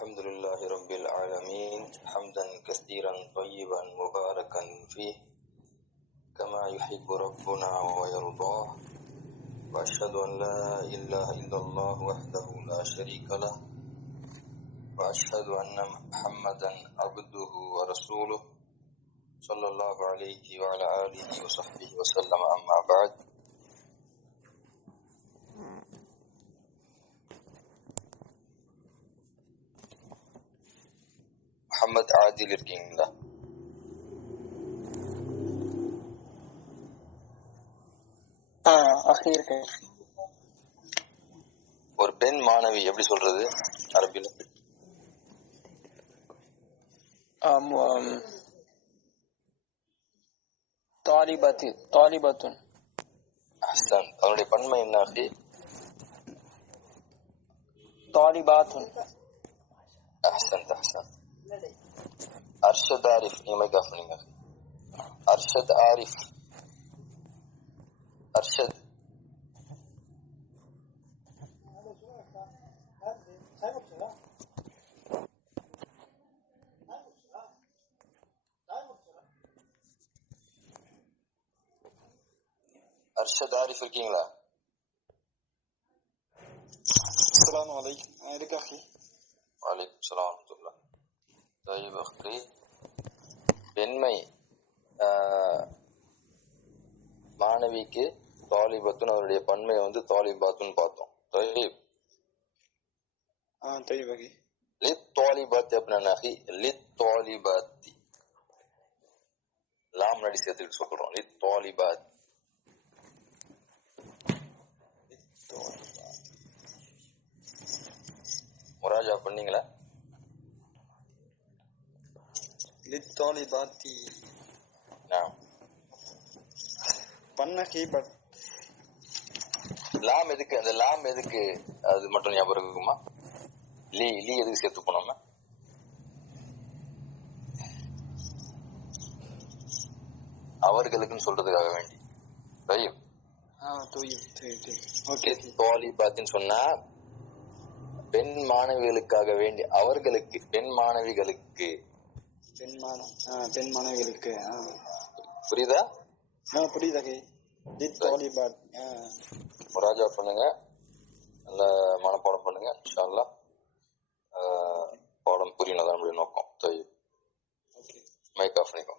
الحمد لله رب العالمين حمدا كثيرا طيبا مباركا فيه كما يحب ربنا ويرضاه، وأشهد أن لا إله إلا الله وحده لا شريك له، وأشهد أن محمدا عبده ورسوله صلى الله عليه وعلى آله وصحبه وسلم. أما بعد. முஹம்மத் ஆதில் இருக்கீங்களா? ஒரு பெண் மாணவி எப்படி சொல்றது அரபில? தாலிபத்துன். அஹ்சன். அதனுடைய பன்மை என்ன? தாலிபாத்துன். அஹ்சன் அஹ்சன். அர்ஷத் ஆரிஃப் நீங்க கவனிங்க. அர்ஷத் ஆரிஃப். அர்ஷத் அர்ஷத் ஆரிஃப் இருக்கீங்களா? அஸ்ஸலாமு அலைக்கும். இருக்கா? வலைக்கும் ஸலாம் வரஹ்மத்துல்லாஹ். طيب أخي. பெண்மை மாணவிக்கு தாலிபத்துன், அவருடைய பன்மை தாலிபாத்துன்னு பார்த்தோம். طيب طيب أخي. للطالبات يا ابن أخي. للطالبات லாம் முன்னாடி சேர்த்துட்டு சொல்றோம். للطالبات. முராஜா பண்ணீங்களா? للطالبات நான் பண்ணகி பட் லாம் எதுக்கு? அந்த லாம் எதுக்கு? அது மட்டும் ஞாபகம் இருக்குமா? லீ எதுக்கு சேர்த்து போனோம்? அவர்களுக்குன்னு சொல்றதுக்காக வேண்டி. தாலிபாத்தின்னு சொன்னா பெண் மாணவிகளுக்காக வேண்டி, அவர்களுக்கு, பெண் மாணவிகளுக்கு. பெண் மாணவிகளுக்கு. புரியுதா? புரியுதா? முராஜா பண்ணுங்க, நல்ல மனப்பாடம் பண்ணுங்க. இன்ஷா அல்லாஹ் பாடம் புரியணும் நம்மளுடைய நோக்கம். மைக் ஆஃப் பண்ணிக்கோ.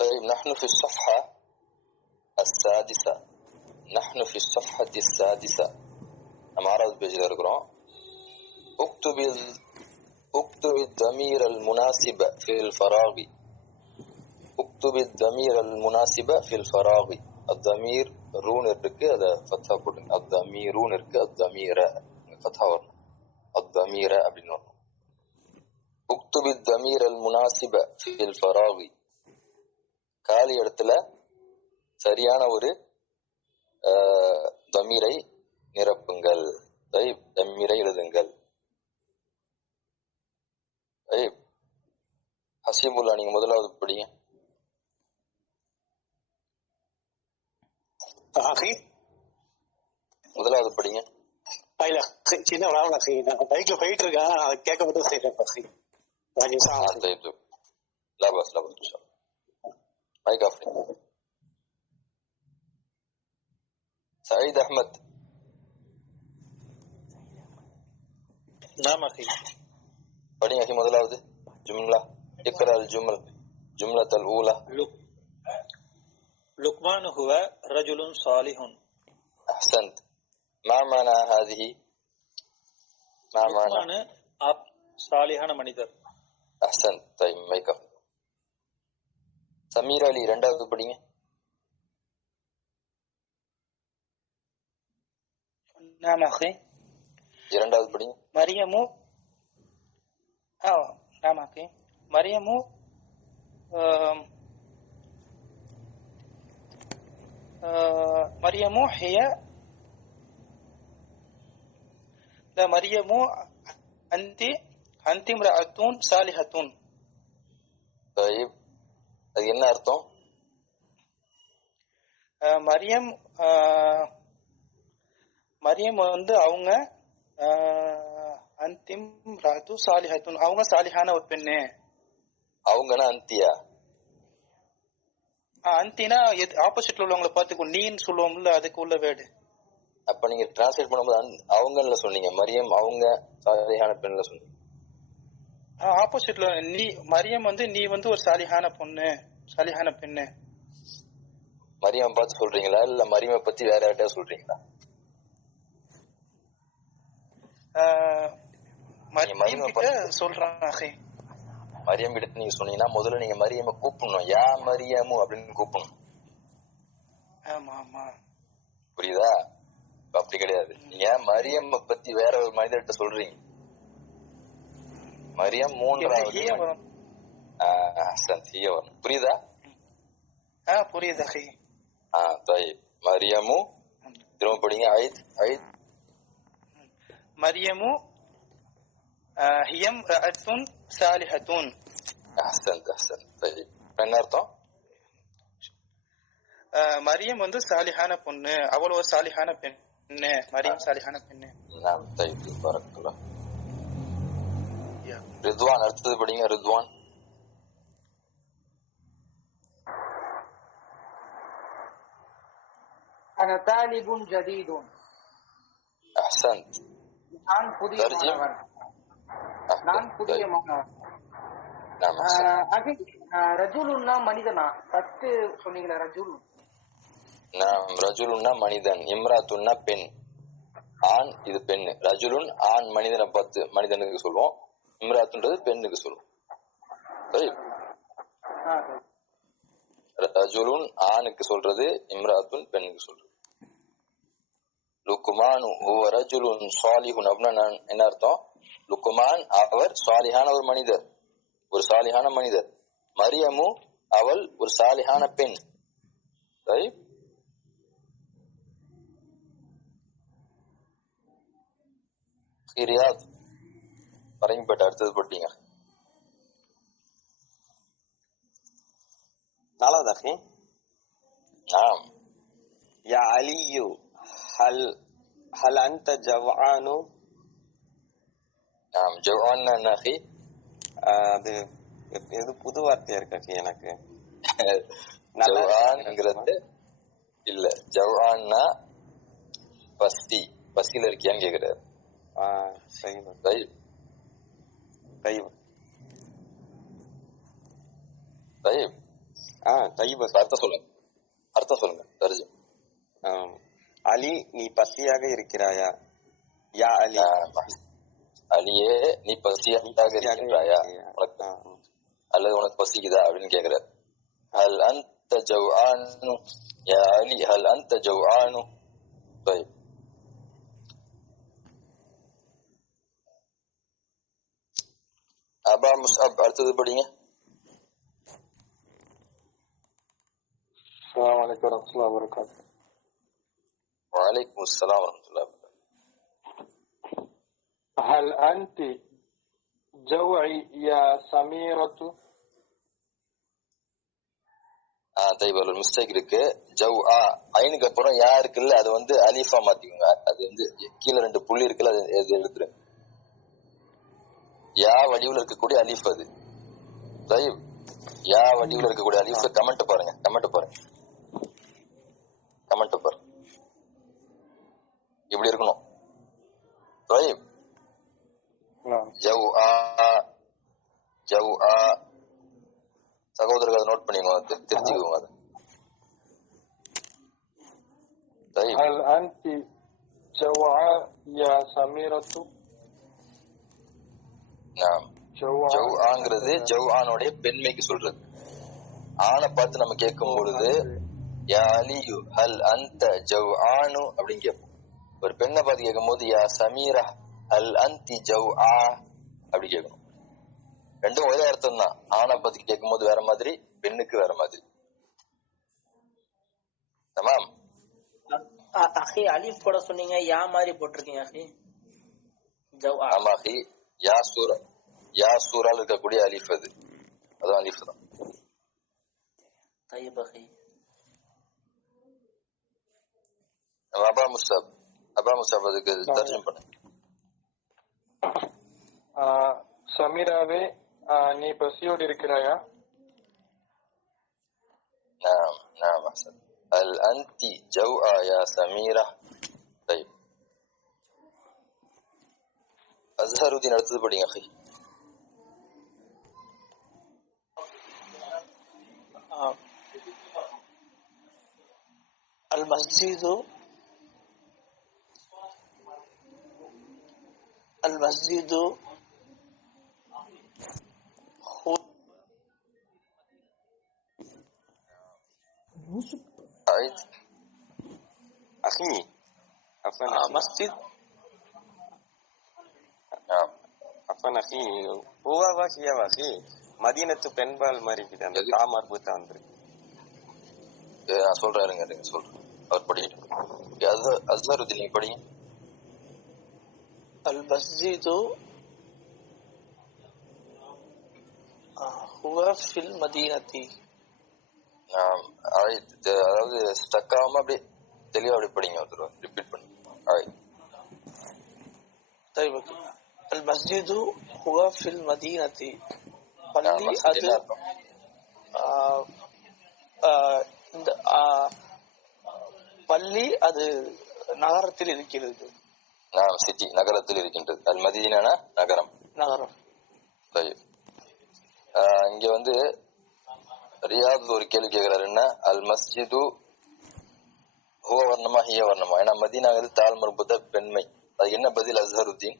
طيب نحن في الصفحة السادسة. نحن في الصفحة السادسة. நம்ம 6வது பேஜ்ல இருக்கிறோம். اكتب الضمير المناسب في الفراغ. اكتب الضمير المناسب في الفراغ. الضمير ரூன் இருக்கு, அத ஃபத்ஹா போடுங்க. الضميرون இருக்கு, الضمير ஃபத்ஹா வரணும். الضمير அப்படின்னு வரணும். اكتب الضمير المناسب في الفراغ. காலி இடத்துல சரியான ஒரு தமீரை நிரப்புங்கள். தமீரை எழுதுங்கள். ஹசீபுல்லா நீங்க முதலாவது படிங்க. முதலாவது படிங்க. சின்ன பைக்ல போயிட்டு இருக்கேன், அதை கேட்க மட்டும் செய்யறேன். Mic off. سعيد أحمد. نعم أخي. படிங்க أخي முதலாவது ஜும்லா. اقرأ الجملة الأولى. لقمان هو رجل صالح. أحسنت. ما معنى هذه؟ ما معنى؟ لقمان आप சாலிஹான மனிதர். أحسنت. طيب மைக் ஆஃப். சமீர் அலி இரண்டாவது படிங்க. نعم أخي. இரண்டாவது படிங்க. மரியமு. نعم أخي. மரியமு மரியமு هي لا மரியமு أنت امرأة صالحة. طيب அது என்ன அர்த்தம்? மரியம் மரியம் வந்து அவங்க அந்திம் ராத்து சாலிஹத்துன், அவங்க சாலிஹான ஒரு பெண்ணு. அவங்கன்னா அந்தியா? அந்தினா ஆப்போசிட்ல உள்ளவங்களை பார்த்துக்கோ, நீன்னு சொல்லுவோம்ல, அதுக்கு உள்ள வேர்டு. அப்ப நீங்க டிரான்ஸ்லேட் பண்ணும்போது அவங்கன்னு சொன்னீங்க, மரியம் அவங்க சாலிஹான பெண்ல சொன்னீங்க. ஆப்போசிட்ல நீ மரியம் வந்து நீ வந்து ஒரு சாலிஹான பொண்ணு, சாலிஹான பெண்ணு. மரியம் பார்த்து சொல்றீங்களா இல்ல மரியமை பத்தி வேற யார்கிட்ட சொல்றீங்களா? மரியம் கிட்ட சொல்றாங்க. மரியம் கிட்ட நீங்க சொன்னீங்கன்னா முதல்ல நீங்க மரியமை கூப்பிடணும், யா மரியமு அப்படின்னு கூப்பிடணும். ஆமா ஆமா, புரியுதா? அப்படி கிடையாது, நீங்க மரியம் பத்தி வேற ஒரு மனிதர்கிட்ட சொல்றீங்க. மரியம் மூன்றாவது வரும். புரியுதா? புரியுதா? மரியமு திரும்ப படிங்க. மரியமு ஹியம் ரஅத்துன் சாலிஹத்துன். அஹ்சன்த் அஹ்சன்த். طيب என்ன அர்த்தம்? மரியம் வந்து சாலிஹான பொண்ணு, அவள் ஒரு சாலிஹான பெண்ணு. மரியம் சாலிஹான பெண்ணு. நாம் طيب பரக்கல்லாஹ். ரித்வான் அடுத்தது படிங்க. ரித்வான். أنا طالب جديد. أحسنت. நான் புதிய மாணவன். நான் புதிய மாணவன். ரஜுலுன்னா மனிதனா? ஃபர்ஸ்ட் சொன்னீங்களா ரஜுல்? நாம் ரஜுலுன்னா மனிதன், இம்ராத்துன்னா பெண், ஆண் இது பெண். ரஜுலுன் ஆண் மனிதனை பார்த்து மனிதனுக்கு சொல்லுவோம், இம்ராத்துன்றது பெண்ணுக்கு சொல்லுவோம். ரஜுலுன் ஆணுக்கு சொல்றது, இம்ராத்துன் பெண்ணுக்கு சொல்றது. லுக்மான் ஹுவ ரஜுலுன் சாலிஹுன் அப்படின்னா என்ன அர்த்தம்? லுக்மான் அவர் சாலிஹான ஒரு மனிதர், ஒரு சாலிஹான மனிதர். மரியமு அவள் ஒரு சாலிஹான பெண். ரியாத் பரங்கிப்பேட்டை அடுத்தது போட்டீங்க. நாலாவது அஹி. ஆம். யா அலியு ஹல் அன்த ஜவ்ஆனு. ஆம், ஜவ்ஆன் என்ன அஹி? அது எது புது வார்த்தையா இருக்கு அஹி எனக்கு. ஜவ்ஆன்ங்கிறது இல்ல, ஜவ்ஆன்னா பசி, பசியில இருக்கியான்னு கேக்குறாரு. அர்த்தம் சொல்லுங்க. அலி நீ பசியாக இருக்கிறாயா? யா அலி. அலியே நீ பசியாக இருக்கிறாயா, அல்லது உனக்கு பசிக்குதா அப்படின்னு கேக்குறாரு. ஹல் அன்த ஜவ்ஆனு யா அலி, ஹல் அன்த ஜவ்ஆனு. அபா முஸ்அப் அடுத்தது படிங்க. அஸ்ஸலாமு அலைக்கும் வரஹ்மத்துல்லாஹி வபரகாத்துஹு. வஅலைக்கும் அஸ்ஸலாம் வரஹ்மத்துல்லாஹி வபரகாத்துஹு. ஹல் அன்தி ஜவ்இ யா சமீரத்து. ஒரு மிஸ்டேக் இருக்கு. ஜவ்ஆ ஐனுக்கு அப்புறம் யா இருக்குல்ல, அது வந்து அலிஃபா மாத்திக்கோங்க. அது வந்து கீழே 2 புள்ளி இருக்குல்ல, அது எடுத்துரு. யா வடிவில் இருக்கக்கூடிய அலிஃப் அது. யா வடிவில் இருக்கக்கூடிய அலிஃப். கமெண்ட் பாருங்க, கமெண்ட் பாருங்க. இப்படி இருக்கணும். ஜவ்ஆ ஜவ்ஆ. சகோதரர்கள் அதை நோட் பண்ணிக்கோங்க, தெரிஞ்சுக்கோங்க அதை. ஹல் அன்தி ஜவ்ஆ யா சமீரத்து. ஜவ்ஆங்கிறது ஜவ்ஆனுடைய பெண்மைக்கு சொல்றது. ஆணை பார்த்து நம்ம கேட்கும் பொழுது யா அலியு ஹல் அன்த ஜவ்ஆனு அப்படின்னு கேட்போம். ஒரு பெண்ணை பார்த்து கேட்கும் போது யா சமீரா ஹல் அன்தி ஜவ்ஆ அப்படி கேட்கணும். ரெண்டும் ஒரே அர்த்தம் தான். ஆணை பத்தி கேட்கும் போது வேற மாதிரி, பெண்ணுக்கு வேற மாதிரி. தமாம். அஹி அலிஃப் போட சொன்னீங்க, யா மாதிரி போட்டிருக்கீங்க அஹி. ஆமா அஹி, யா சூரால இருக்கக்கூடிய அலிஃப் அது. அதான் அலிஃப் தான். طيب அஹி. அபா முஸ்அப் அப்பா முசாப் அதுக்கு தர்ஜும் பண்ணு. சமீராவே, நீ பசியோடு இருக்கிறாயா? نعم نعم أحسن. هل أنت جوعى يا سميرة؟ طيب أزهر الدين அடுத்தது படிங்க أخي. المسجد أعيد أخي مسجد. نعم அப்ப அக்கி ஹுவாவா ஹியாவா அக்கி? மதீனத்து பெண்பால் மாதிரி இருக்குது, அந்த தாமர் பூத்தா வந்துருக்கு. நான் சொல்றேன், இருங்க சொல்றேன். அவர் படிக்கட்டும். அஸ்ஹருதீன் நீங்க படிங்க. المسجد هو في المدينة. அதாவது ஸ்டக் ஆகாம அப்படியே தெளிவா அப்படி படிங்க, ஒருத்தர் ரிப்பீட் பண்ணி. طيب المسجد هو في المدينة. பள்ளி அது பள்ளி அது நகரத்தில் இருக்கிறது. சிட்டி நகரத்தில் இருக்கின்றது. அல் மதீனா நகரம். இங்க வந்து ரியாத் ஒரு கேள்வி கேட்கிறாரு, என்ன அல் மஸ்ஜிது ஹுவ வர்ணமா ஹிய வர்ணமா? ஏன்னா மதீனாங்கிறது தால் மர்பூத்த பெண்மை. அது என்ன பதில் அஸ்ஹருதீன்?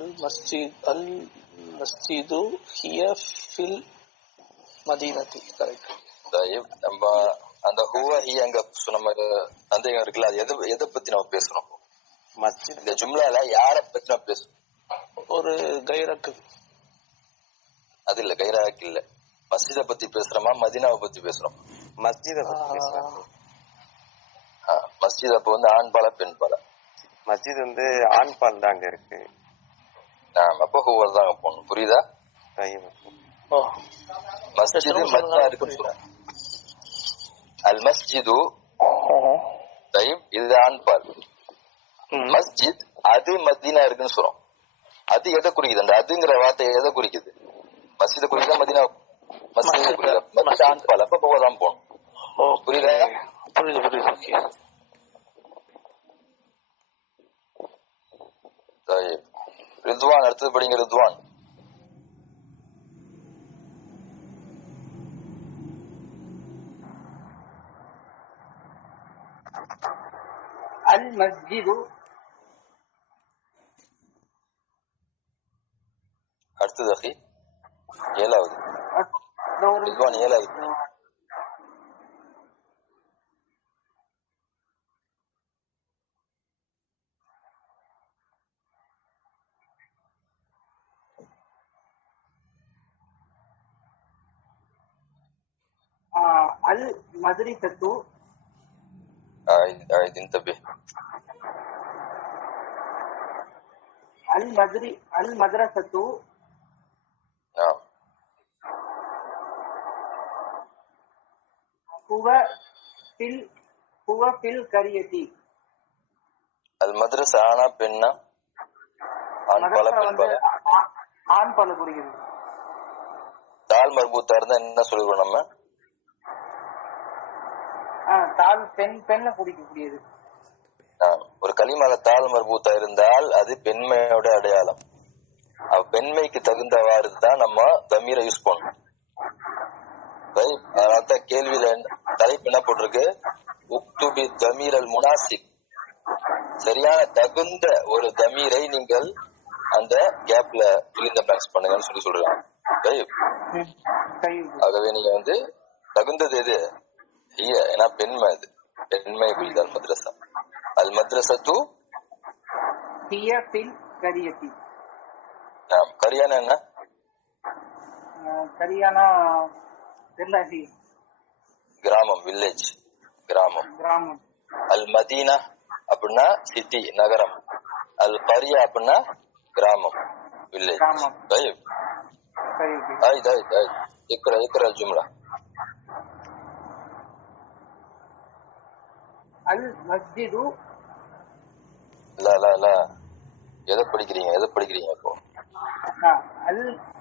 المسجد هي في المدينة. நம்ம அந்த ஹுவ ஹிய அங்க சொன்ன சந்தேகம் இருக்குல்ல, அது எதை பத்தி நம்ம பேசணும்? இந்த ஜும்லால யார பத்தி நம்ம பேசணும்? ஒரு கைரக்கு. அது இல்ல, கைராக்கு இல்ல. மஸ்ஜித பத்தி பேசுறோமா மதீனாவை பத்தி பேசுறோம்? மஸ்ஜித பத்தி பேசுறோம். மஸ்ஜித் அப்ப வந்து ஆண் பாலா பெண் பாலா? மஸ்ஜித் வந்து ஆண் பால் தான் அங்க இருக்கு. அப்ப ஹுவ தான் போகணும். புரியுதா? மஸ்ஜிது மதீனா இருக்குன்னு சொல்றோம். அல் மஸ்ஜிது இது ஆண் பால். மஸ்ஜித் அது மதீனா இருக்குன்னு சொல்றோம். அது எதை குறிக்குது? அந்த அதுங்கிற வார்த்தை எதை குறிக்குது? மஸ்ஜித குறிக்குதா மதீனா? மஸ்ஜித குறிக்குதா? மஸ்ஜித் ஆண் பால், அப்ப ஹுவ தான் போகணும். புரியுதா? புரியுது. ரித்வான் அடுத்தது படிங்க. ரித்வான். அல் மஸ்ஜிது. அடுத்தது அஹி ஏழாவது. ரித்வான் ஏழாவது. அல் மத்ரிசத்து. انتبه. المدرسة. نعم. هو في القرية. المدرسة ஆனா பெண்ணா? ஆண் பால பெண் பால? ஆண் பால குறிக்கிறது. தால் மர்பூத்தா இருந்தா என்ன சொல்லுவோம் நம்ம? தால் பெண்ண குறிக்கக்கூடியது. ஒரு கலிமால தால் மர்பூத்தா இருந்தால் அது பெண்மையோட அடையாளம். பெண்மைக்கு தகுந்தவாறு தான் நம்ம தமீரை யூஸ் பண்ணணும். அதனால கேள்வியில தலைப்பு என்ன போட்டிருக்கு? உக்துபி தமீர் அல் முனாசிப். சரியான தகுந்த ஒரு தமீரை நீங்கள் அந்த கேப்ல ஃபில் பிளாங்க்ஸ் பண்ணுங்கன்னு சொல்றாங்க. ஆகவே நீங்க வந்து தகுந்தது எது? ஏன்னா பெண்மை, அது பெண்மை குறித்த அல் மத்ரஸா. அல் மத்ரஸத்து ஹிய ஃபில் கரியதி. கரியானா என்ன? கரியானா தெரியல. கிராமம், வில்லேஜ், கிராமம். அல் மதீனா அப்படின்னா சிட்டி, நகரம். அல் கரியா அப்படின்னா கிராமம், வில்லேஜ். اقرا الجملة. அல் மஸ்ஜிது. இல்ல எதை படிக்கிறீங்க இப்போ?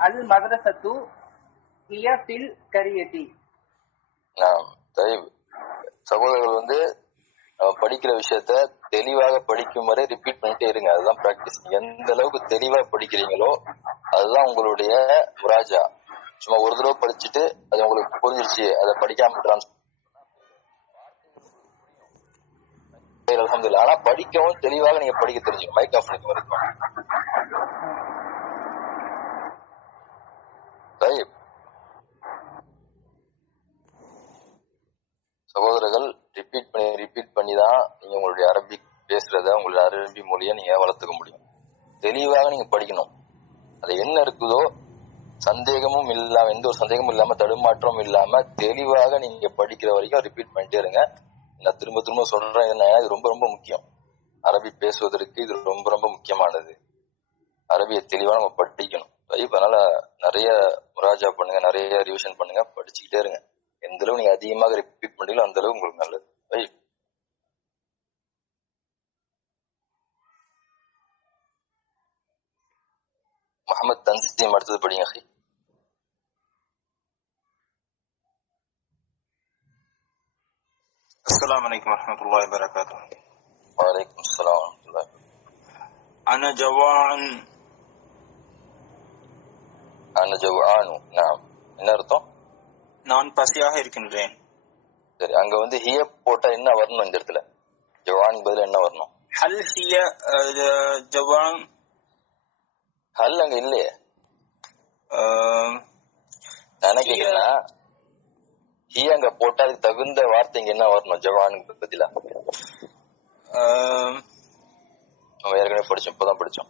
அல் மதரசத்து ஹிய ஃபில் கரியதி. சகோதரர்கள் வந்து படிக்கிற விஷயத்த தெளிவாக படிக்கும் வரை ரிப்பீட் பண்ணிட்டே இருங்க. அதுதான் பிராக்டிஸ். எந்த அளவுக்கு தெளிவா படிக்கிறீங்களோ அதுதான் உங்களுடைய முராஜா. சும்மா ஒரு தடவை படிச்சுட்டு அது உங்களுக்கு புரிஞ்சிருச்சு அதை படிக்காம அல்ஹம்துலில்லாஹ். ஆனா படிக்கவும் தெளிவாக நீங்க படிக்க தெரிஞ்சுங்க. மைக் ஆஃப் பண்ணி வரைக்கும் சகோதரர்கள் ரிப்பீட் பண்ணி தான் நீங்க உங்களுடைய அரபிக் பேசுறத, உங்களுடைய அரபி மொழியை நீங்க வளர்த்துக்க முடியும். தெளிவாக நீங்க படிக்கணும். அது என்ன இருக்குதோ சந்தேகமும் இல்லாம, எந்த ஒரு சந்தேகமும் இல்லாம, தடுமாற்றமும் இல்லாம தெளிவாக நீங்க படிக்கிற வரைக்கும் ரிப்பீட் பண்ணிட்டே இருங்க. நான் திரும்ப சொல்றேன், இது ரொம்ப ரொம்ப முக்கியம். அரபி பேசுவதற்கு இது ரொம்ப ரொம்ப முக்கியமானது. அரபியை தெளிவா நம்ம படிக்கணும். அதனால நிறைய முராஜா பண்ணுங்க, நிறைய ரிவிஷன் பண்ணுங்க, படிச்சுக்கிட்டே இருங்க. எந்த அளவு நீங்க அதிகமாக ரிப்பீட் பண்ணீங்களோ அந்த அளவு உங்களுக்கு நல்லது. முகமது தன்சீம் அடுத்தது படிங்க. السلام عليكم ورحمة الله وبركاته. وعليكم السلام ورحمة الله. أنا جوعان. أنا جوعان. نعم. என்ன அர்த்தம்? நான் பசியாக இருக்கின்றேன். சரி, அங்க வந்து ஹிய போட்டா என்ன வரணும்? இந்த இடத்துல ஜவான் பதிலா என்ன வரணும்? ஹல் ஹிய ஜவான். ஹல் அங்க இல்லையே. நான் கேக்குறேன்னா ஹிய அங்க போட்டா அதுக்கு தகுந்த வார்த்தைங்க என்ன வரணும்? ஜவானுக்கு பதிலா நம்ம ஏற்கனவே படிச்சோம், இப்பதான் படிச்சோம்.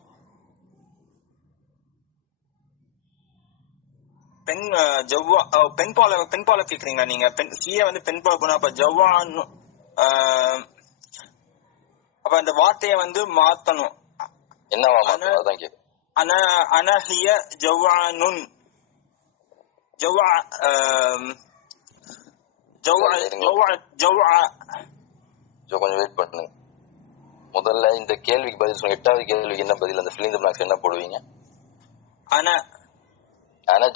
பெண் பால கேக்குறீங்களா நீங்க? ஹிய வந்து பெண் பால போனா அப்ப ஜவான், அப்ப அந்த வார்த்தைய வந்து மாத்தணும். என்னவா மாத்தணும்? அதான் கேக்கு. அன ஹிய ஜவானுன். ஜவா கொஞ்சம் வெயிட் பண்ணுங்க. முதல்ல இந்த கேள்விக்கு பதில் சொல்லுங்க. 8வது கேள்விக்கு என்ன பதில்? அந்த ஃபில் இன் தி பிளாங்க்ஸ் என்ன போடுவீங்க? அன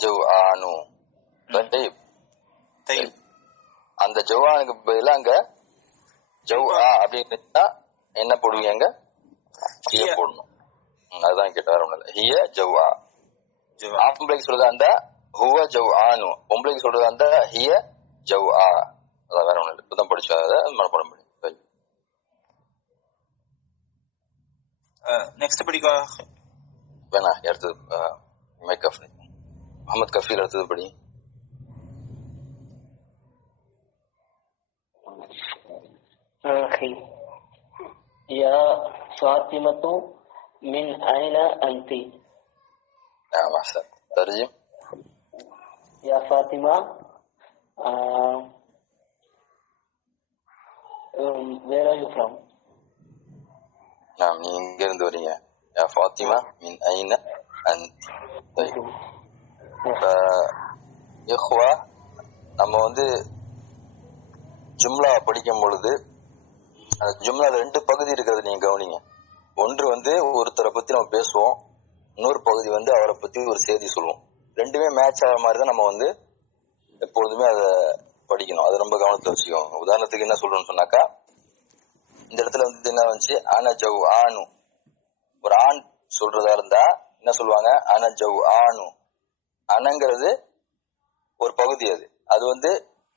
ஜவ்ஆனு. அந்த ஜவ்ஆனுக்கு பதிலா அங்க ஜவ்ஆ அப்படின்னு என்ன போடுவீங்க? அங்க ஹிய போடணும். அதுதான் கேட்ட, வேற ஒண்ணும் இல்ல. ஹிய ஜவ்ஆ. ஆம்பளைக்கு சொல்றது அந்த ஹுவ ஜவ்ஆனு, பொம்பளைக்கு சொல்றது அந்த ஹிய ஜவ்ஆ. அதான், வேற ஒண்ணும் இல்ல. இப்பதான் படிச்சா அதை மனப்பாடம் பண்ணி. நெக்ஸ்ட் படிக்கா வேணா, அடுத்தது மைக் ஆஃப். முகமது கஃபீல் அடுத்தது படி. யா ஃபாத்திமத்து மின் ஐன அன்தி. نعم أحسن. ترجم. يا فاطمة where are you from? نعم, நீ எங்க இருந்து வரீங்க? يا فاطمة من أين أنت. طيب. இஹ்வா, நம்ம வந்து ஜும்லா படிக்கும் பொழுது அந்த ஜும்லால 2 பகுதி இருக்கிறது நீங்க கவனிங்க. ஒன்று வந்து ஒருத்தரை பத்தி நம்ம பேசுவோம், இன்னொரு பகுதி வந்து அவரை பத்தி ஒரு செய்தி சொல்லுவோம். ரெண்டுமே மேட்ச் ஆகிற மாதிரி தான் நம்ம வந்து எப்பொழுதுமே அதை படிக்கணும். அதை ரொம்ப கவனத்துல வச்சுக்கோங்க. உதாரணத்துக்கு என்ன சொல்றோம்னு சொன்னாக்கா, இந்த இடத்துல வந்து என்ன வந்துச்சு? அன ஜவ் ஆனு. ஒரு ஆண் சொல்றதா இருந்தா என்ன சொல்லுவாங்க? அன ஜவ் ஆனு. அனங்கிறது ஒரு பகுதி. அது வந்து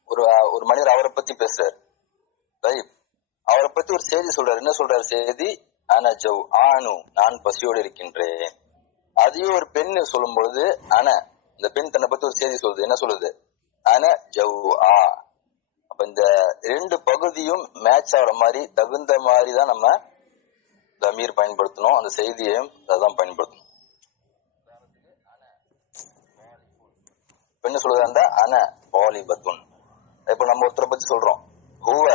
ஒரு மனிதர் அவரை பத்தி பேசுறாரு. அவரை பத்தி ஒரு செய்தி சொல்றாரு. என்ன சொல்றாரு செய்தி? அன ஜவ் ஆனு, நான் பசியோடு இருக்கின்றேன். அதையும் ஒரு பெண் சொல்லும் பொழுது அன, இந்த பெண் தன்னை பத்தி ஒரு செய்தி சொல்லுது. என்ன சொல்லுது? அன ஜவ் ஆ. அப்ப இந்த 2 பகுதியும் மேட்ச் ஆகிற மாதிரி, தகுந்த மாதிரி தான் நம்ம தமீர் பயன்படுத்தணும். அந்த செய்தியையும் அதான் பயன்படுத்தணும். பெண்ணு சொல்றது அந்த அன வாலிபத்துன். இப்ப நம்ம ஒருத்தரை பத்தி சொல்றோம், ஹுவ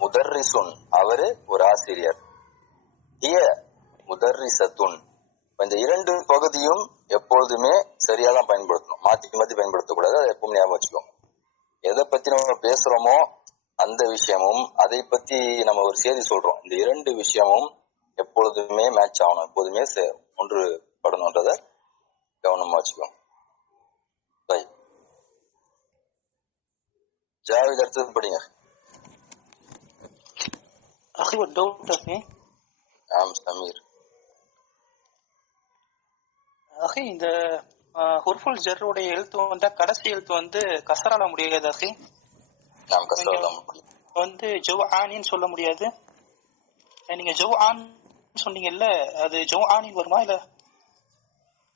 முதர்ரிசுன், அவரு ஒரு ஆசிரியர். ஹிய முதர்ரிசத்துன். இந்த 2 பகுதியும் எப்பொழுதுமே சரியாதான் பயன்படுத்தணும். மாத்தி மாத்தி பயன்படுத்தக்கூடாது. அதை எப்பவும் ஞாபகம் வச்சுக்கோங்க. எதை பத்தி நம்ம பேசுறோமோ அந்த விஷயமும் அதை பத்தி நம்ம ஒரு செய்தி சொல்றோம். இந்த இரண்டு விஷயமும் எப்பொழுதுமே மேட்ச் ஆகணும், எப்போதுமே ஒன்று படணும்ன்றத கவனமா வச்சுக்கோங்க. ஜாவித் அடுத்தது படிங்க. அஹி ஒரு டவுட் அஹி. ஆம் சமீர். அஹி இந்த ஹுர்ஃபுல் ஜர்ருடைய எழுத்து வந்தா கடைசி எழுத்து வந்து கசரால முடியாது அஹி. நாம் கசரால முடியும். வந்து ஜவ்ஆனின்னு சொல்ல முடியாது. நீங்க ஜவ்ஆன் சொன்னீங்கல்ல, அது ஜவ்ஆனி வருமா இல்ல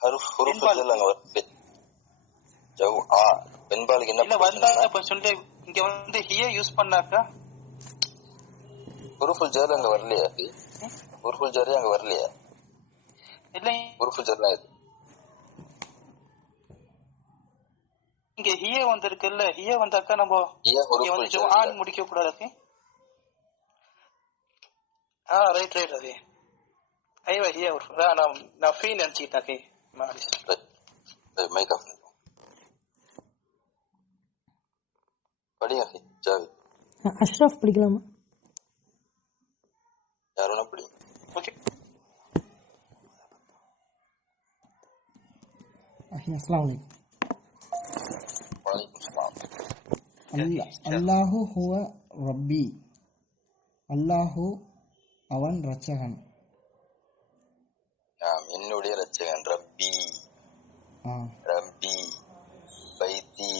ஹுர்ஃபுல் ஜர் அங்க வருது. ஜவ்ஆ பெண்பாலுக்கு என்ன இல்ல வந்தா இப்ப சொல்லி இங்க வந்து ஹிய யூஸ் பண்ணாக்க ஹுர்ஃபுல் ஜர் அங்க வரலையா? ஹுர்ஃபுல் ஜர் அங்க வரலையா? இல்ல ஹுர்ஃபுல் ஜர் இது இங்க ஹிய வந்திருக்குல்ல, ஹிய வந்தாக்க நம்ம வந்து ஜவ்ஆன் முடிக்க கூடாது. ரைட் அது ايوه هي لا انا فين نسيت اخي معلش. மைக் ஆஃப் படிங்க அஹி. ஜாவித் அஷ்ரஃப் படிக்கலாமா? யாரோனா படி. ஓகே அஹி அஸ்ஸலாமு அலைக்கும். வலைக்கும் ஸலாம். அல்லாஹு ஹுவ ரப்பி. அல்லாஹு அவன் ரட்சகன். என்னுடைய ரட்சகன். ரப்பி ரப்பி பைத்தி.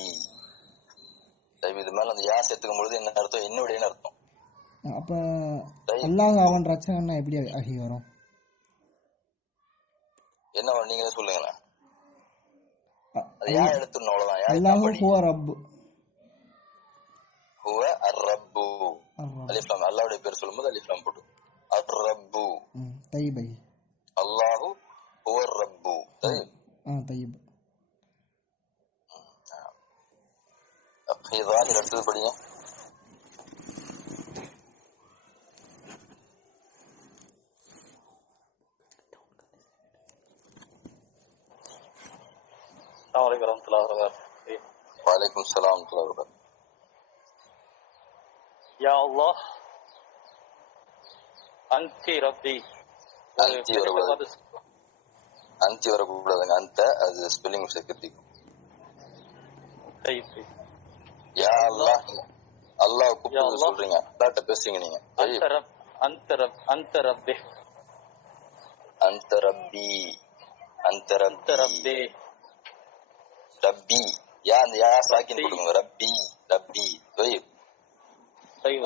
இது மேல அந்த யா சேர்த்துக்கும் பொழுது என்ன அர்த்தம்? என்னுடைய அர்த்தம். அப்ப அல்லாஹ் அவன் ரட்சகன்னா எப்படி அஹி வரும்? என்ன நீங்களே சொல்லுங்களேன். அது யா எடுத்துடணும், அவ்வளவுதான். அல்லாஹு ஹுவ ரப்பு. ஹுவ அர்-ரப்பு. அலிஃப் லாம் அல்லாஹ்வுடைய பேர் சொல்லும்போது அலிஃப் லாம் போடு. அர்-ரப்பு. தய்யிப். அல்லாஹு ஹுவ அர்-ரப்பு. தய்யிப். தய்யிப். ظاهر அடுத்தது படிங்க. السلام عليكم ورحمة الله وبركاته. وعليكم السلام ورحمة الله وبركاته. يا الله أنت ربي. அந்தி வரக்கூடாதுங்க. அந்த அது ஸ்பெல்லிங் மிஸ்டேக் இருக்கும். யா அல்லாஹ் அல்லாஹ் கூப்பிட்டு சொல்றீங்க, அல்லாஹ்ட்ட பேசுறீங்க நீங்க. அந்த ரப்பி அந்த ரப்பி அந்த ரப்பி ரப்பி. யா அந்த யா சாக்கின் போடுங்க. ரப்பி ரப்பி. طيب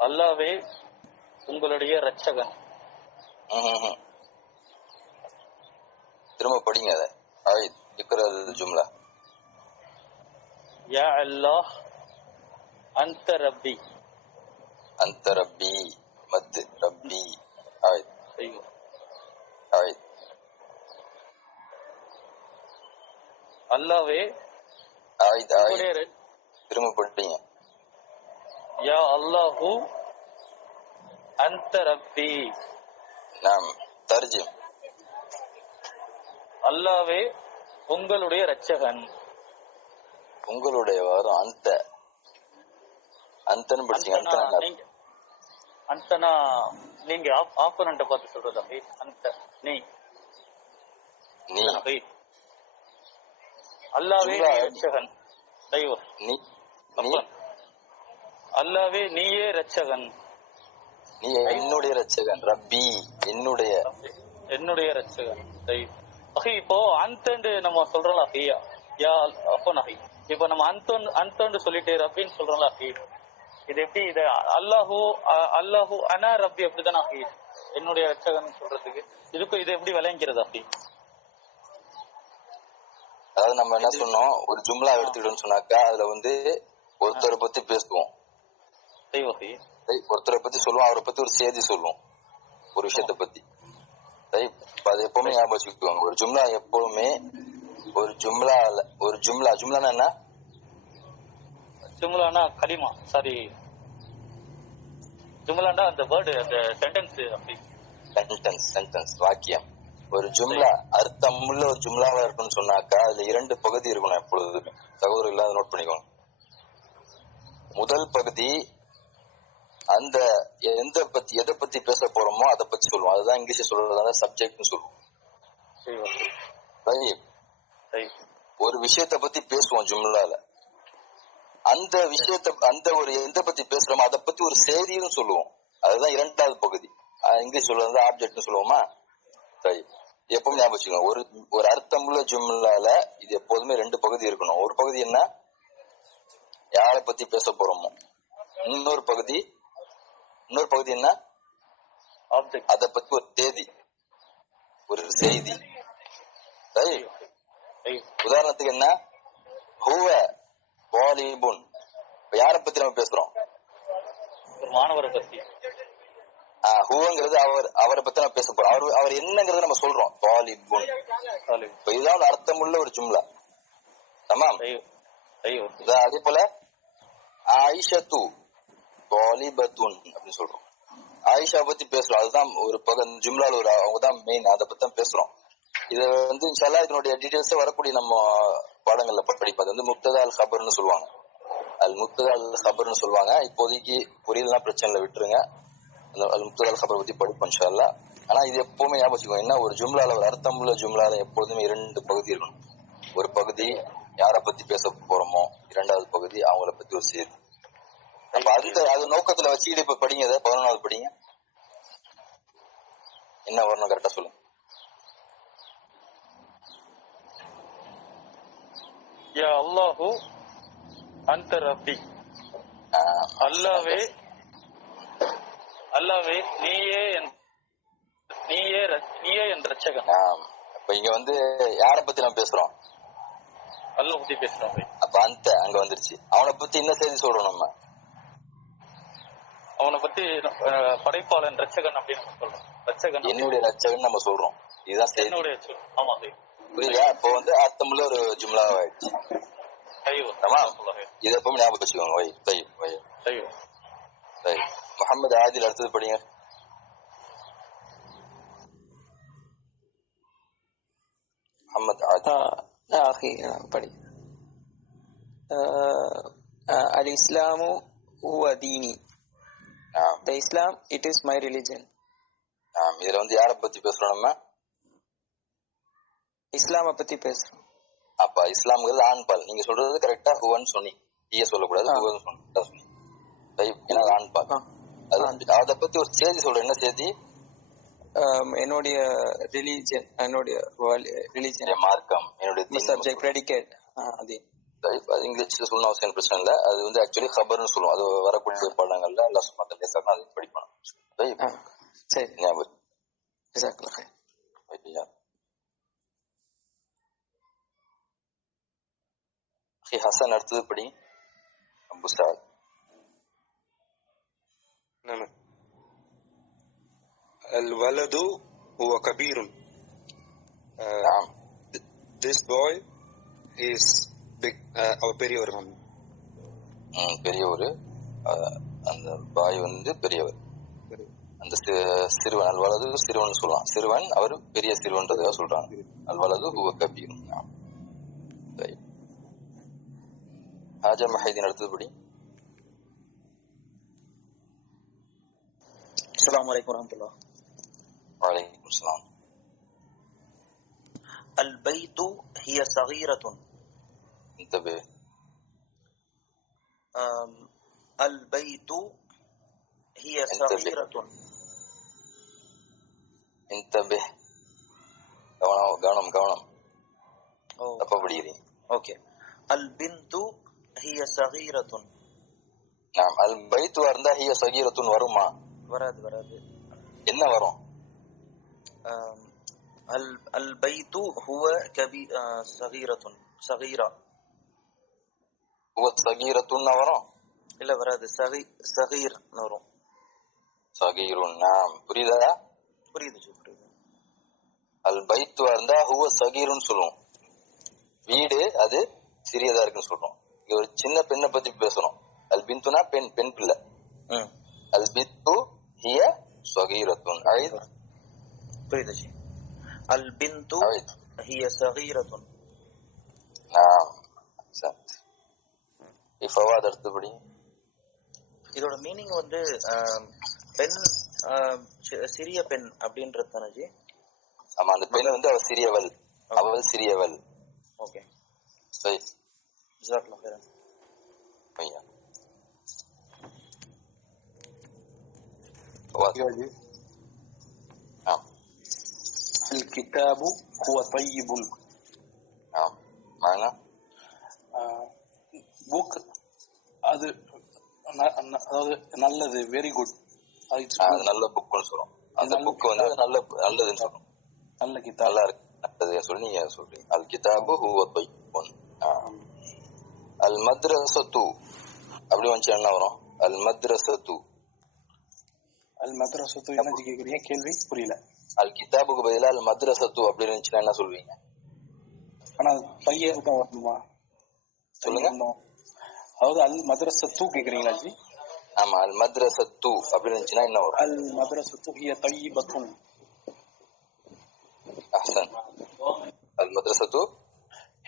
அல்லாஹ்வே உங்களுடைய ரட்சகன். திரும்ப படிங்க அத. ஆயித் இக்ரா ஜும்லா. யா அல்லாஹ் அந்த ரப்பி. அந்த ரப்பி மத் ரப்பி. ஆயித் ஆயித். அல்லாஹ்வே ஆயித் ஆயித். திரும்ப படிங்க. யா அல்லாஹு அந்த ரப்பி. நாம் தர்ஜிம். அல்லாஹ்வே உங்களுடைய ரட்சகன். உங்களுடைய வரும் அந்த அந்தன்னு படிச்சீங்க. அந்தனா நீங்க ஆப்போனன்ட்ட பார்த்து சொல்றதா? அந்த நீ அல்லாஹ்வே ரட்சகன். ஐயோ நீ அல்லாஹ்வே நீயே ரட்சகன். நீ என்னுடைய ரட்சகன். ரப்பி என்னுடைய ரட்சகன். இப்போ அந்தண்டு நம்ம சொல்றோம்ல அஹியா யா அப்போ நஹி. இப்போ நம்ம அந்தண்டு சொல்லிட்டு ரப்பின்னு சொல்றோம்ல அஹி. இது எப்படி? இது அல்லாஹு அனா ரப்பி அப்படிதானே அஹி என்னுடைய ரட்சகன் சொல்றதுக்கு? இதுக்கும் இது எப்படி விளங்கிறது அஹி? அதாவது நம்ம என்ன சொன்னோம், ஒரு ஜும்லா எடுத்துக்கிட்டோம்னு சொன்னாக்கா அதுல வந்து ஒருத்தரை பத்தி பேசுவோம், ஒருத்தரை பத்தி சொல்லுவோம், அவரை பத்தி ஒரு செய்தி சொல்லுவோம், ஒரு விஷயத்த பத்தி. அது எப்பவுமே ஞாபகம் வச்சுக்குவாங்க. ஒரு ஜும்லா எப்பவுமே ஒரு ஜும்லானா என்ன? ஜும்லானா கலிமா, சாரி ஜும்லானா அந்த வேர்டு, அந்த சென்டென்ஸ் வாக்கியம். ஒரு ஜும்லா அர்த்தமுள்ள ஒரு ஜும்லாவா இருக்குன்னு சொன்னாக்கா அதுல 2 பகுதி இருக்கணும் எப்பொழுதுமே. சகோதரர் இல்லாத நோட் பண்ணிக்கோங்க. முதல் பகுதி அந்த எதை பத்தி பேச போறோமோ அதை பத்தி சொல்லுவோம். அதுதான் இங்கிலீஷ்ல சொல்றதால சப்ஜெக்ட்னு சொல்லுவோம். ஒரு விஷயத்தை பத்தி பேசுவோம் ஜும்லால. அந்த விஷயத்தை எந்த பத்தி பேசுறோமோ அதை பத்தி ஒரு செய்தின்னு சொல்லுவோம். அதுதான் இரண்டாவது பகுதி. இங்கிலீஷ் சொல்றது ஆப்ஜெக்ட்னு சொல்லுவோமா? சரி, எப்பவும் ஞாபகம் வச்சுக்கோங்க. ஒரு அர்த்தமுள்ள ஜும்லால இது எப்போதுமே ரெண்டு பகுதி இருக்கணும். ஒரு பகுதி என்ன, யாரை பத்தி பேச போறோமோ. இன்னொரு பகுதி என்ன, அத பத்தி ஒரு தேதி, ஒரு செய்தி. சரி, உதாரணத்துக்கு என்ன, ஹுவ வாலிபுன். யாரை பத்தி நம்ம பேசுறோம்? மாணவரை பத்தி. ஹுவங்கிறது அவரை பத்தி நம்ம பேச போறோம். அவர் என்னங்கறத நம்ம சொல்றோம். வாலிபுன். இதுதான் அர்த்தமுள்ள ஒரு ஜும்லா. தமாம். அதே போல ஆயிஷத்து வாலிபத்துன் அப்படின்னு சொல்றோம். ஆயிஷா பத்தி பேசுறோம். அதுதான் ஒரு ஜும்லால அவங்க தான் மெயின். அதை பத்தி தான் பேசுறோம். இது இன்ஷால்லா இதனுடைய டீடைல்ஸ் வரக்கூடிய நம்ம பாடங்கள்ல படிப்போம். அது முக்ததா அல் ஹபர்னு சொல்லுவாங்க. முக்ததா அல் ஹபர்னு சொல்லுவாங்க. இப்போதைக்கு புரியலாம், பிரச்சனை இல்லை, விட்டுருங்க. அல் முக்ததா அல் ஹபர் பத்தி படிப்போம் இன்ஷால்லா. ஆனா இது எப்பவுமே ஞாபகம் வச்சுக்கோங்க. என்ன, ஒரு ஜும்லால ஒரு அர்த்தமுள்ள ஜும்லால எப்போதுமே இரண்டு பகுதி இருக்கணும். ஒரு பகுதி யாரை பத்தி பேச போறோமோ, இரண்டாவது பகுதி அவங்கள பத்தி ஒரு செய்தி. அப்ப அது நோக்கத்துல வச்சுக்கிட்டு இப்ப படிங்க. 11வது படிங்க. என்ன வரணும் கரெக்டா சொல்லுங்க. யா அல்லாஹு அன்த ரப்பி. அல்லாஹ்வே நீயே என் ரட்சகன். அப்ப இங்க யார பத்தி நம்ம பேசுறோம்? அல்லாஹ் பத்தி பேசுறோம். அப்ப அந்த அங்க வந்துருச்சு. அவனை பத்தி என்ன செய்தி சொல்றோம்? நம்ம அவனை பத்தி படைப்பாளன் ரட்சகன் அப்படின்னு சொல்றோம். ரட்சகன், என்னுடைய ரட்சகன் நம்ம சொல்றோம். இதுதான் செய்தி. என்னுடைய. ஆமா, புரியுதா? இப்போ அர்த்தமுள்ள ஒரு ஜும்லா ஆயிடுச்சு. இதை எப்பவும் ஞாபகம் வச்சுக்கோங்க. முகமது ஆதில் அடுத்தது படிங்க. முகமது ஆதில் படி. அல் இஸ்லாமு ஹுவ தீனி. The Islam, it is my religion. இதுல யாரை பத்தி பேசுறோம்? நம்ம இஸ்லாம பத்தி பேசுறோம். அப்ப இஸ்லாம்ங்கிறது ஆண்பால். நீங்க சொல்றது கரெக்டா. ஹுவன்னு சொன்னி சொல்லக்கூடாது. ஹுவன்னு சொன்னி. ஏன்னா ஆண்பால். அத பத்தி ஒரு செய்தி சொல்றேன். என்ன செய்தி? என்னுடைய ரிலிஜன், மார்க்கம், என்னுடைய சப்ஜெக்ட், predicate. அது இங்கிலீஷ்ல சொல்லணும் அவசியம் பிரச்சனை இல்ல. அது ஆக்சுவலி ஹபர்னு சொல்லுவோம். அது வரக்கூடிய பாடங்கள்ல அல்லாஹ் சுப்ஹானஹு வ தஆலா அதை படிப்போம். சரி, ஞாபகம். ஜஸாக்கல்லாஹ் கைர். ஹசன் அடுத்தது படி. Abu Saad. الولد هو كبير. This boy is big. பெரியவர். பெரியவர். அந்த பாய் பெரியவர். அந்த சிறுவன் அல் வலது சிறுவன் சொல்லலாம். சிறுவன் அவர் பெரிய சிறுவன்றதுக்காக சொல்றாங்க. அல் வலது ஹுவ கபீர். ஹாஜா மஹீதீன் அடுத்தது படி. அஸ்ஸலாமு அலைக்கும் வரஹ்மத்துல்லாஹ். வஅலைக்கும் அஸ்ஸலாம். البيت هي صغيرة. انتبه. البيت هي صغيرة. انتبه. கவனம். தப்பா படிக்கிறீங்க. ஓகே. البنت هي صغيرة. نعم. البيت இருந்தா هي صغيرة வருமா? வராது. என்ன வரும்? البيت هو صغيرة. هو صغيرة வரும்? இல்ல, வராது. صغير வரும். صغير. نعم. புரியுதா? புரியுது. البيت இருந்தா هو صغير சொல்லுவோம். வீடு அது சிறியதா இருக்குன்னு சொல்றோம். இங்க ஒரு சின்ன பெண்ணை பத்தி பேசுறோம். البنتனா பெண் பிள்ளை. البنت هي صغيرة. புரியுது. البنت هي صغيرة. نعم. فواد அடுத்தபடி. இதோட மீனிங் வந்து பெண், சிறிய பெண் அப்படின்றது தானே ஜி? ஆமா, அந்த பெண் வந்து அவள் சிறியவள், அவள் சிறியவள். ஓகே, சரி. ஜஸாக்கல்லாஹ் ஹைரன். ஐயா الكتاب هو طيب. معنى புக் அது அதாவது நல்லது, வெரி குட், அது நல்ல புக்னு சொல்றோம். அந்த புக் வந்து நல்லதுன்னு சொல்றோம். நல்ல கிதாப், நல்லா இருக்கு, நல்லது சொல்லி நீங்க சொல்றீங்க. அல் கிதாபு ஹுவ தய்யிபுன். அல் மத்ரஸத்து அப்படி வந்துச்சு என்ன வரும்? அல் மத்ரஸத்து. அல் மத்ரஸத்து என்ன கேக்குறீங்க? கேள்வி புரியல. அல் கிதாபுக்கு பதிலா அல் மத்ரஸத்து அப்படி இருந்துச்சுன்னா என்ன சொல்வீங்க? ஆனா பையன் தான் வரணுமா? சொல்லுங்க. அதாவது அல் மத்ரஸத்து கேக்குறீங்களா ஜி? ஆமா, அல் மத்ரஸத்து அப்படி இருந்துச்சுன்னா என்ன வரும்? அல் மத்ரஸத்து ஹிய தய்யிபத்துன். அஹ்சன். அல் மத்ரஸத்து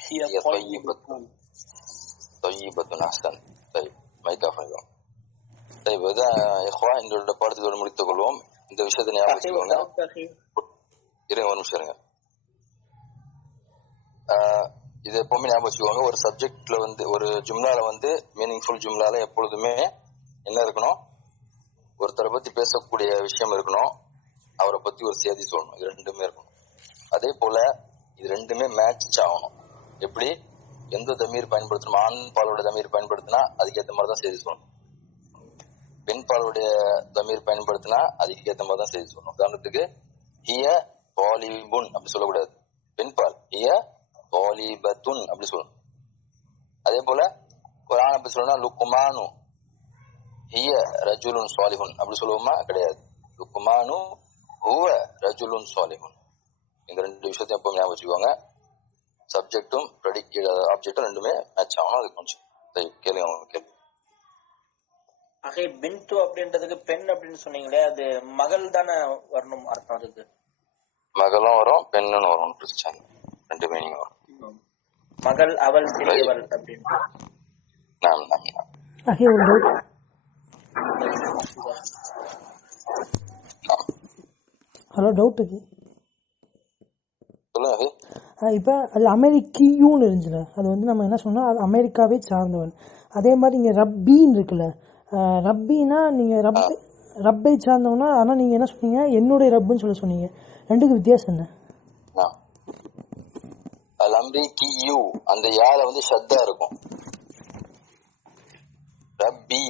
ஹிய தய்யிபத்துன். தய்யிபத்துன். அஹ்சன். சரி, மைக் ஆஃப் பண்ணிடுவோம். சரி, இதான் இஹ்வான், இந்த பாடத்தோடு முடித்துக் கொள்வோம். இந்த விஷயத்தை ஞாபகம் வச்சுக்கோங்க. இருங்க, ஒரு நிமிஷம் இருங்க. இது எப்பவுமே ஞாபகம் வச்சுக்கோங்க. ஒரு சப்ஜெக்ட்ல வந்து, ஒரு ஜும்லால வந்து, மீனிங்ஃபுல் ஜும்லால எப்பொழுதுமே என்ன இருக்கணும்? ஒருத்தரை பத்தி பேசக்கூடிய விஷயம் இருக்கணும், அவரை பத்தி ஒரு செய்தி சொல்லணும். இது ரெண்டுமே இருக்கணும். அதே போல இது ரெண்டுமே மேட்ச் ஆகணும். எப்படி? எந்த தமீர் பயன்படுத்தணும்? ஆண் பாலோட தமீர் பயன்படுத்தினா அதுக்கேற்ற மாதிரி தான் செய்தி சொல்லணும். பெண் பாலுடைய தமீர் பயன்படுத்தினா அதுக்கு ஏற்ற மாதிரி தான் செய்தி சொல்லணும். உதாரணத்துக்கு ஹிய தாலிபுன் அப்படி சொல்லக்கூடாது. பெண் பால் ஹிய தாலிபத்துன் அப்படி சொல்லணும். அதே போல ஒரு ஆண் அப்படி சொல்லணும்னா லுக்மானு ஹிய ரஜுலுன் சாலிஹுன் அப்படி சொல்லுவோமா? கிடையாது. லுக்மானு ஹுவ ரஜுலுன் சாலிஹுன். இந்த ரெண்டு விஷயத்தையும் எப்போ ஞாபகம் வச்சுக்கோங்க. சப்ஜெக்டும் ஆப்ஜெக்டும் ரெண்டுமே மேட்ச் ஆகணும். அது கொஞ்சம் கேளுங்க. கேள்வி பின்து அப்படின்றதுக்கு பெண் அப்படின்னு சொன்னீங்களே, அது மகள் தானே வரணும் அர்த்தம்? அதுக்கு மகளும் வரும், பெண்ணும் வரும். பிரச்சனை ரெண்டு மீனிங் வரும். மகள், அவள், சிறியவள் அப்படின்னு. ஹலோ, டவுட் இருக்கு. சொல்லுங்க. இப்போ அது அமெரிக்கியூன்னு இருந்துச்சுல, அது வந்து நம்ம என்ன சொன்னோம், அது அமெரிக்காவே சார்ந்தவன். அதே மாதிரி இங்கே ரப்பின்னு இருக்குல்ல, ரப்பின்னா நீங்கள் ரப்பை சார்ந்தவனா, ஆனால் நீங்கள் என்ன சொன்னீங்க? என்னுடைய ரப்புன்னு சொன்னீங்க. ரெண்டுக்கு வித்தியாசம் என்ன? அல் அம்ரிக்கியூ அந்த யால வந்து ஷத்தா இருக்கும். ரப்பி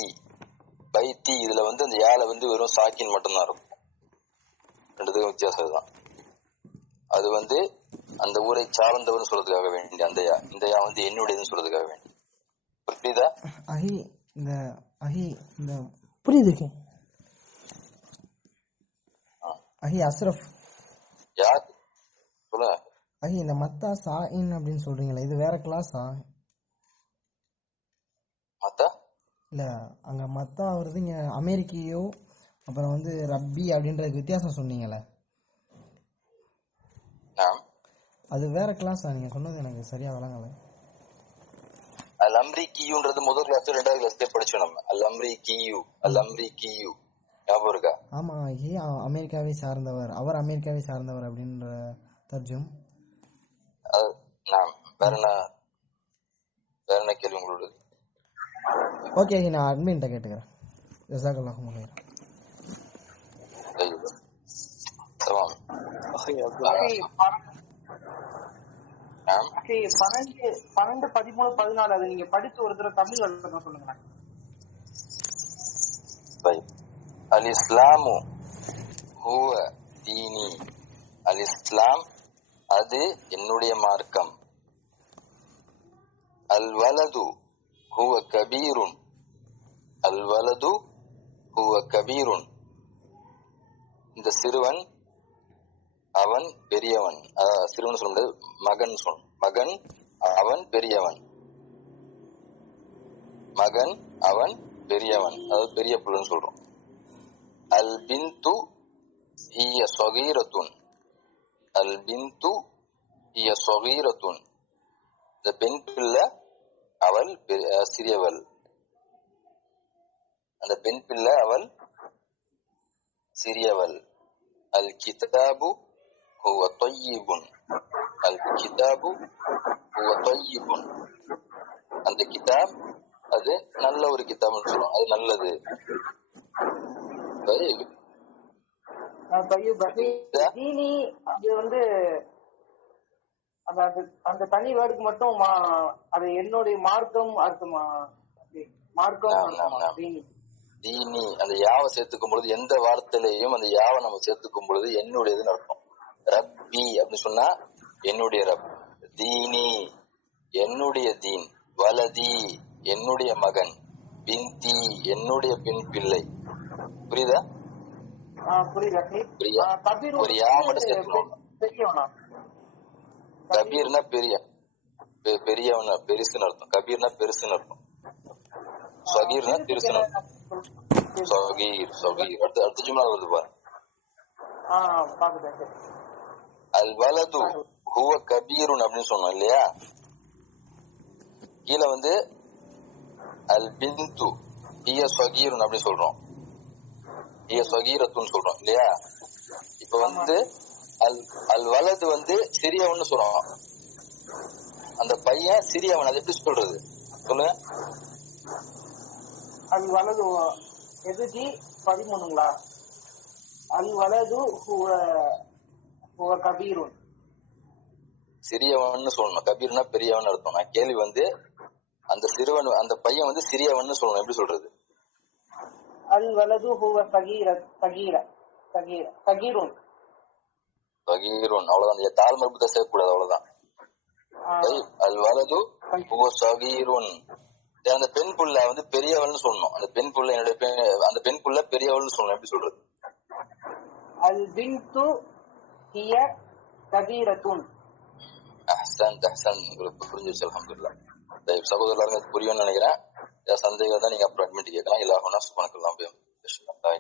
பைத்தி இதுல வந்து அந்த யால வந்து வெறும் சாக்கின் மட்டும்தான் இருக்கும். ரெண்டுத்துக்கும் வித்தியாசம் தான். அது வந்து அந்த ஊரை சார்ந்தவர்னு சொல்றதுக்காக வேண்டி அந்த யா, இந்த யா வந்து என்னுடையதுன்னு சொல்றதுக்காக வேண்டி. புரியுதா? புரியுது. அஹி அஸ்ரஃப் யார் சொல்லுங்க. அஹி இந்த மத்தா சாயின் அப்படின்னு சொல்றீங்களா, இது வேற கிளாஸா? மத்தா இல்ல, அங்க மத்தா வருது, இங்க அமெரிக்கியோ அப்புறம் வந்து ரப்பி அப்படின்றதுக்கு வித்தியாசம் சொன்னீங்களே, அது வேற கிளாஸா? நீங்க சொன்னது எனக்கு சரியா விளங்கல. அல் அம்ரிக்கியூன்றது முதல் கிளாஸ் ரெண்டாவது கிளாஸ்லயே படிச்சோம் நம்ம. அல் அம்ரிக்கியூ ஞாபகம் இருக்கா? ஆமா, அமெரிக்காவை சார்ந்தவர், அவர் அமெரிக்காவை சார்ந்தவர் அப்படின்ற தர்ஜும். வேற என்ன கேள்வி உங்களோட? ஓகே, நான் அட்மின்ட்ட கேட்டுக்கிறேன். ஜஸாக்கல்லாஹு ஹைரன். 12, 13, 14 அது நீங்க படிச்சு ஒரு தடவை தமிழ் எழுதணும் சொல்லுங்க. அல் இஸ்லாமு ஹுவ தீனி. அல் இஸ்லாம் அது என்னுடைய மார்க்கம். அல் வலது ஹுவ கபீருன். அல் வலது ஹுவ கபீருன் இந்த சிறுவன் அவன் பெரியவன். சிறுவன் சொல்ல முடியாது, மகன் சொல். மகன் அவன் பெரியவன். மகன் அவன் பெரியவன், அதாவது பெரிய பிள்ளைன்னு சொல்றோம். அல் பின்து ஹிய ஸகீரத்துன். அல் பின்து ஹிய ஸகீரத்துன் இந்த பெண் பிள்ளை அவள் சிறியவள். அந்த பெண் பிள்ளை அவள் சிறியவள். அல் கிதாபு ஹுவ தய்யிபுன். அல் கிதாபு ஹுவ தய்யிபுன். அந்த கிதாப் அது நல்ல ஒரு கிதாப்னு சொல்லுவோம், அது நல்லது. தீனி அது வந்து அந்த தனி வேர்டுக்கு மட்டும் அது என்னுடைய மார்க்கம் அர்த்தமா? மார்க்கம் தீனி அந்த யாவை சேர்த்துக்கும் பொழுது, எந்த வார்த்தையிலையும் அந்த யாவை நம்ம சேர்த்துக்கும் பொழுது என்னுடையதுன்னு அர்த்தம். ரப்பி அப்படின்னு சொன்னா என்னுடைய ரப், தீனி என்னுடைய தீன், வலதி என்னுடைய மகன், பிந்தி என்னுடைய பெண் பிள்ளை. புரியுதா? ஒரு யா மட்டும் சேர்த்துக்கணும். கபீர்னா பெரியவன் பெருசுன்னு அர்த்தம். கபீர்னா பெருசுன்னு அர்த்தம். சகீர்னா பெருசுன்னு அர்த்தம். சகீர் அடுத்த ஜும்லா வருது பாரு. அல் வலது ஹுவ கபீருன் அப்படின்னு சொன்னோம் இல்லையா? கீழே வந்து அல் பிந்து ஹிய சகீருன் அப்படின்னு சொல்றோம், ஹிய சகீரத்துன்னு சொல்றோம் இல்லையா? இப்ப வந்து அல் வலது வந்து சிறியவன் சொல்றோம். அந்த பையன் சிறியவன், அது எப்படி சொல்றது சொல்லுங்க? அல் வலது எதுஜி 13ங்களா? அல் வலது ஹுவ கபீருன். சிறியவன் சொல்லணும், கபீர்னா பெரியவன் அர்த்தம். நான் கேள்வி வந்து அந்த சிறுவன் அந்த பையன் வந்து சிறியவன் சொல்லணும், எப்படி சொல்றது? அல் வலது ஹுவ சகீரன். சகீருன் அவ்வளவுதான். தால் மறுபடியும் சேர்க்கக்கூடாது, அவ்வளவுதான். அல் வலது ஹுவ சகீருன். அந்த பெண் புள்ள வந்து பெரியவள்னு சொல்லணும். அந்த பெண் புள்ள என்னுடைய அந்த பெண் புள்ள பெரியவள்னு சொல்லணும், எப்படி சொல்றது? அல் பின்து ஹிய கபீரத்துன். அஹ்சன் உங்களுக்கு புரிஞ்சிருச்சு, அல்ஹம்துலில்லாஹ். சகோதரர் புரியும்னு நினைக்கிறேன். சந்தேகம் தான் நீங்க அப்புறம் அட்மிட் கேட்கலாம். இல்லாஹுனா சுப்ஹானக்கல்லாஹு வ பிஹம்திஹி.